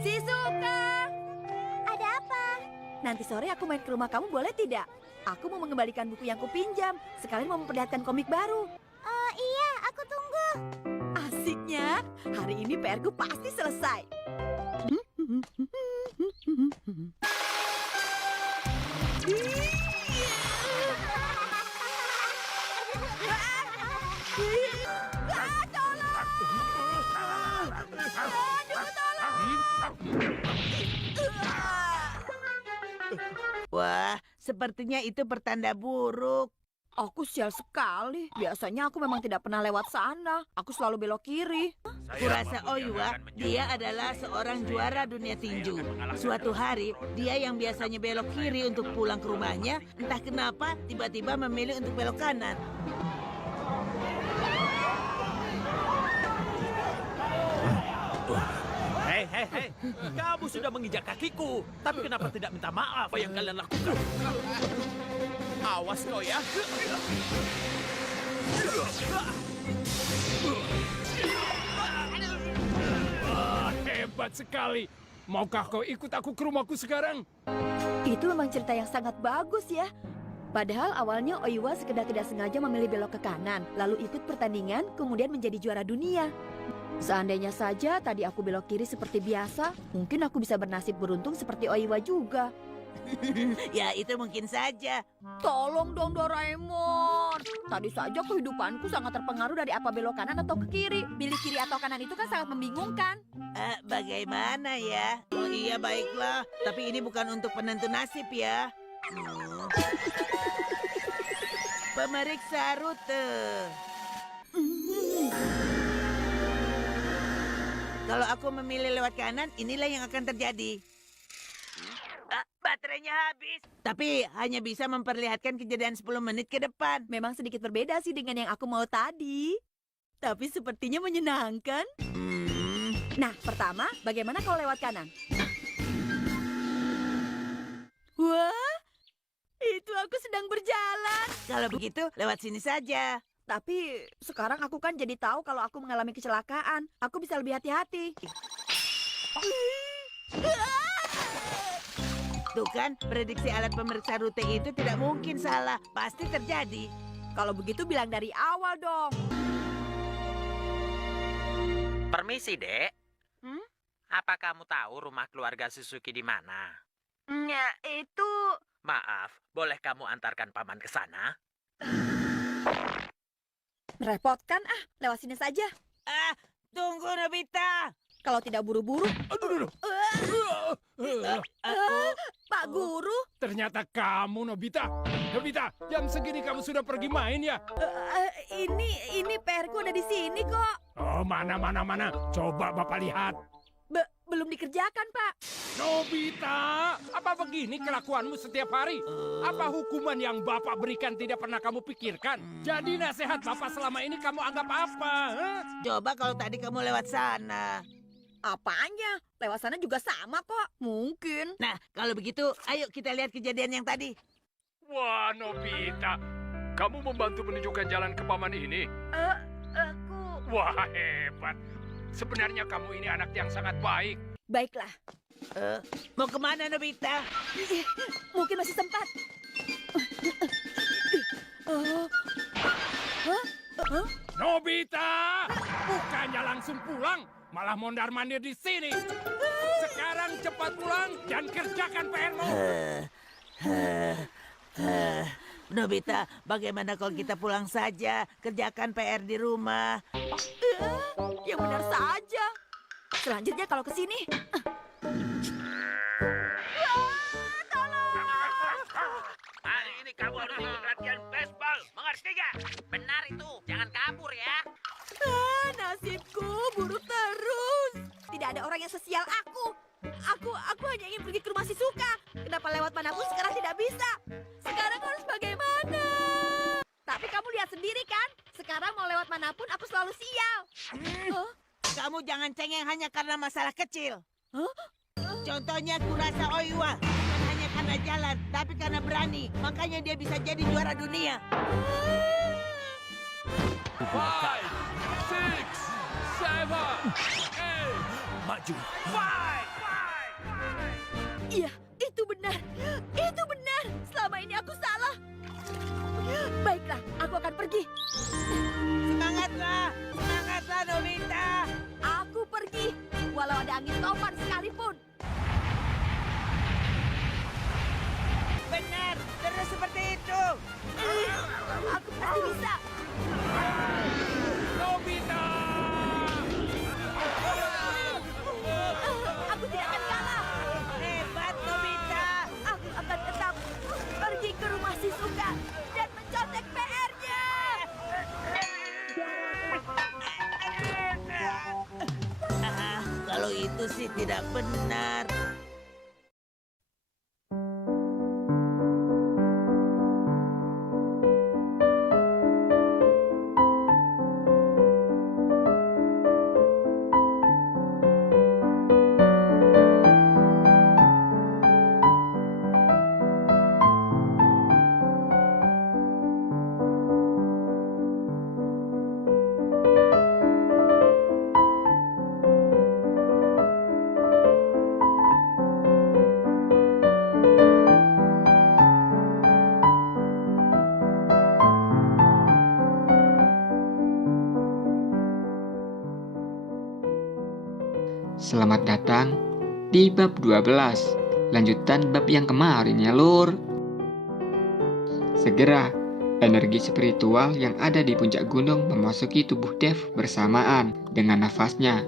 Shizuka! Ada apa? Nanti sore aku main ke rumah kamu boleh tidak? Aku mau mengembalikan buku yang kupinjam. Sekalian mau memperlihatkan komik baru. Iya, aku tunggu. Asiknya, hari ini PR-ku pasti selesai. Wah, sepertinya itu pertanda buruk. Aku sial sekali. Biasanya aku memang tidak pernah lewat sana. Aku selalu belok kiri. Kurasa Oiwa, dia adalah seorang juara dunia tinju. Suatu hari, dia yang biasanya belok kiri untuk pulang ke rumahnya, entah kenapa tiba-tiba memilih untuk belok kanan. Hei, kamu sudah menginjak kakiku. Tapi kenapa tidak minta maaf apa yang kalian lakukan? Awas kau ya. Hebat sekali. Maukah kau ikut aku ke rumahku sekarang? Itu memang cerita yang sangat bagus ya. Padahal awalnya Oiwa sekedar tidak sengaja memilih belok ke kanan, lalu ikut pertandingan, kemudian menjadi juara dunia. Seandainya saja tadi aku belok kiri seperti biasa, mungkin aku bisa bernasib beruntung seperti Oiwa juga. Ya, itu mungkin saja. Tolong dong Doraemon. Tadi saja kehidupanku sangat terpengaruh dari apa belok kanan atau ke kiri. Pilih kiri atau kanan itu kan sangat membingungkan. Bagaimana ya? Oh iya, baiklah. Tapi ini bukan untuk penentu nasib ya. Pemeriksa rute. Kalau aku memilih lewat kanan, inilah yang akan terjadi. Baterainya habis. Tapi hanya bisa memperlihatkan kejadian 10 menit ke depan. Memang sedikit berbeda sih dengan yang aku mau tadi. Tapi sepertinya menyenangkan. Nah, pertama, bagaimana kalau lewat kanan? Wah, itu aku sedang berjalan. Kalau begitu, lewat sini saja. Tapi sekarang aku kan jadi tahu kalau aku mengalami kecelakaan. Aku bisa lebih hati-hati. Tuh kan, prediksi alat pemeriksa rute itu tidak mungkin salah. Pasti terjadi. Kalau begitu bilang dari awal dong. Permisi, Dek. Apa kamu tahu rumah keluarga Suzuki di mana? Ya, itu... Maaf, boleh kamu antarkan paman ke sana? Merepotkan lewat sini saja. Tunggu Nobita. Kalau tidak buru-buru... Pak Guru? Ternyata kamu, Nobita. Nobita, jam segini kamu sudah pergi main ya? Ini PR-ku ada di sini kok. Oh, mana. Coba Bapak lihat. Belum dikerjakan, Pak. Nobita, apa begini kelakuanmu setiap hari? Apa hukuman yang Bapak berikan tidak pernah kamu pikirkan? Jadi nasihat Bapak selama ini kamu anggap apa? Coba kalau tadi kamu lewat sana. Apanya? Lewat sana juga sama kok. Mungkin. Nah, kalau begitu, ayo kita lihat kejadian yang tadi. Wah, Nobita, kamu membantu menunjukkan jalan ke paman ini. Aku... Wah, hebat. Sebenarnya kamu ini anak yang sangat baik. Baiklah. Mau kemana Nobita? Mungkin masih sempat. Nobita, bukannya langsung pulang, malah mondar-mandir di sini. Sekarang cepat pulang dan kerjakan PR-mu. Nobita, bagaimana kalau kita pulang saja, kerjakan PR di rumah? Yang benar saja. Selanjutnya kalau ke sini. Hari ini kamu harus ikut latihan baseball. Mengerti gak? Benar itu. Jangan kabur ya. Nasibku buruk terus. Tidak ada orang yang sesial aku. Aku hanya ingin pergi ke rumah Shizuka. Kenapa lewat manapun sekarang tidak bisa? Sekarang harus bagaimana? Tapi kamu lihat sendiri kan? Sekarang mau lewat manapun aku selalu sial. Kamu jangan cengeng hanya karena masalah kecil. Contohnya Kurasa Oiwa. Bukan hanya karena jalan, tapi karena berani. Makanya dia bisa jadi juara dunia. 5, 6, 7, 8. maju. Iya, itu benar. Itu benar. Selama ini aku salah. Baiklah, aku akan pergi. Semangatlah Nobita. Aku pergi, walau ada angin topan sekalipun. Benar, terus seperti itu. Aku pasti bisa. Nobita! Aku tidak akan kalah. Hebat Nobita. Aku akan tetap pergi ke rumah Shizuka dan mencontek PR-nya. Kalau itu sih tidak benar. Selamat datang di bab 12, lanjutan bab yang kemarin ya lur. Segera, energi spiritual yang ada di puncak gunung memasuki tubuh Dev bersamaan dengan nafasnya.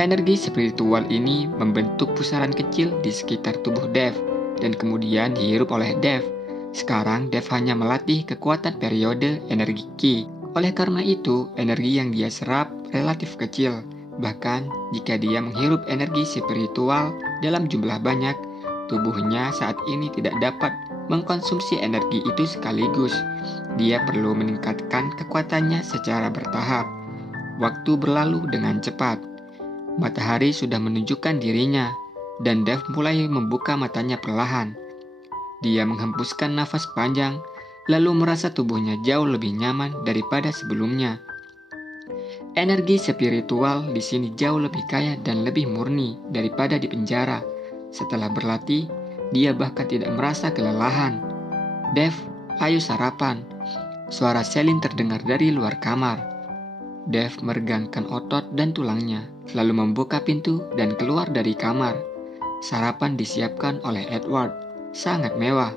Energi spiritual ini membentuk pusaran kecil di sekitar tubuh Dev dan kemudian dihirup oleh Dev. Sekarang Dev hanya melatih kekuatan periode energi Ki. Oleh karena itu, energi yang dia serap relatif kecil. Bahkan, jika dia menghirup energi spiritual dalam jumlah banyak, tubuhnya saat ini tidak dapat mengkonsumsi energi itu sekaligus. Dia perlu meningkatkan kekuatannya secara bertahap. Waktu berlalu dengan cepat. Matahari sudah menunjukkan dirinya, dan Dev mulai membuka matanya perlahan. Dia menghembuskan nafas panjang, lalu merasa tubuhnya jauh lebih nyaman daripada sebelumnya. Energi spiritual di sini jauh lebih kaya dan lebih murni daripada di penjara. Setelah berlatih, dia bahkan tidak merasa kelelahan. Dev, ayo sarapan. Suara Selin terdengar dari luar kamar. Dev meregangkan otot dan tulangnya, lalu membuka pintu dan keluar dari kamar. Sarapan disiapkan oleh Edward, sangat mewah.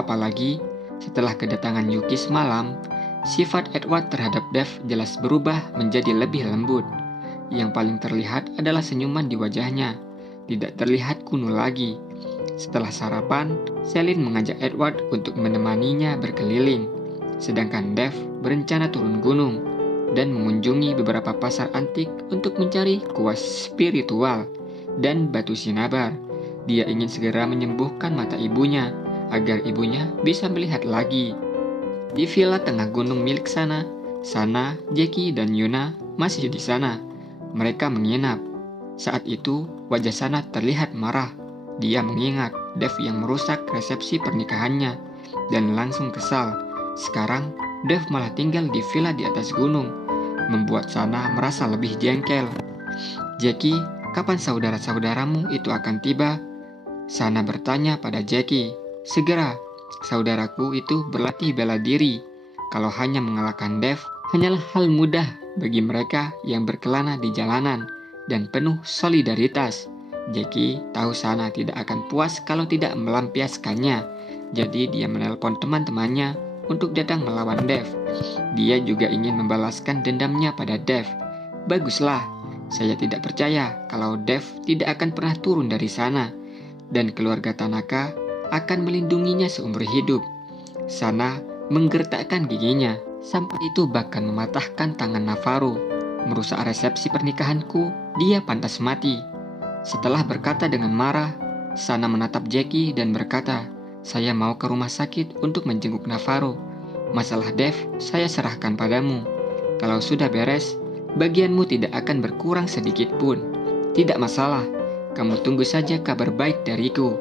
Apalagi setelah kedatangan Yuki semalam, sifat Edward terhadap Dev jelas berubah menjadi lebih lembut. Yang paling terlihat adalah senyuman di wajahnya. Tidak terlihat kuno lagi. Setelah sarapan, Selin mengajak Edward untuk menemaninya berkeliling. Sedangkan Dev berencana turun gunung dan mengunjungi beberapa pasar antik untuk mencari kuas spiritual dan batu sinabar. Dia ingin segera menyembuhkan mata ibunya agar ibunya bisa melihat lagi. Di villa tengah gunung milik Sana, Jackie, dan Yuna masih di sana. Mereka menginap. Saat itu, wajah Sana terlihat marah. Dia mengingat Dev yang merusak resepsi pernikahannya dan langsung kesal. Sekarang, Dev malah tinggal di villa di atas gunung, membuat Sana merasa lebih jengkel. Jackie, kapan saudara-saudaramu itu akan tiba? Sana bertanya pada Jackie. Segera. Saudaraku itu berlatih bela diri. Kalau hanya mengalahkan Dev, hanyalah hal mudah bagi mereka yang berkelana di jalanan dan penuh solidaritas. Jackie tahu Sana tidak akan puas kalau tidak melampiaskannya. Jadi dia menelpon teman-temannya untuk datang melawan Dev. Dia juga ingin membalaskan dendamnya pada Dev. Baguslah, saya tidak percaya kalau Dev tidak akan pernah turun dari sana. Dan keluarga Tanaka akan melindunginya seumur hidup. Sana menggertakkan giginya, sampai itu bahkan mematahkan tangan Navarro. Merusak resepsi pernikahanku, dia pantas mati. Setelah berkata dengan marah, Sana menatap Jackie dan berkata, saya mau ke rumah sakit untuk menjenguk Navarro. Masalah Dev, saya serahkan padamu. Kalau sudah beres, bagianmu tidak akan berkurang sedikit pun. Tidak masalah, kamu tunggu saja kabar baik dariku.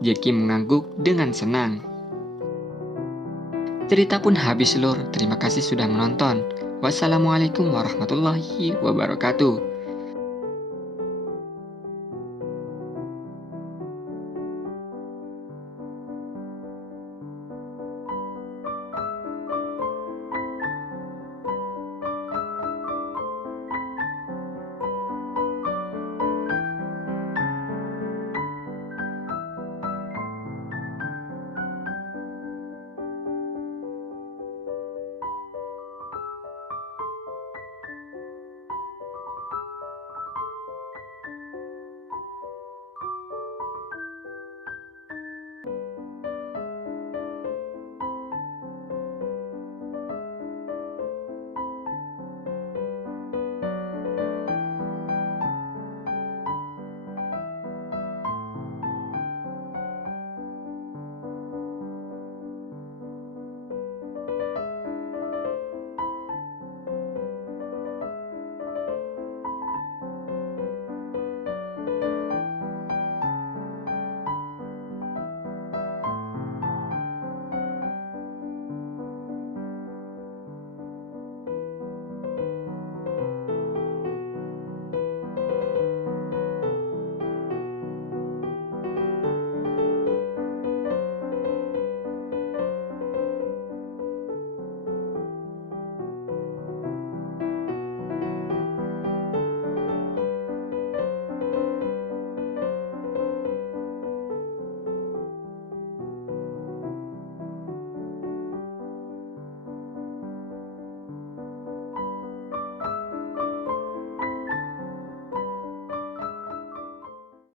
Jackie mengangguk dengan senang. Cerita pun habis lur. Terima kasih sudah menonton. Wassalamualaikum warahmatullahi wabarakatuh.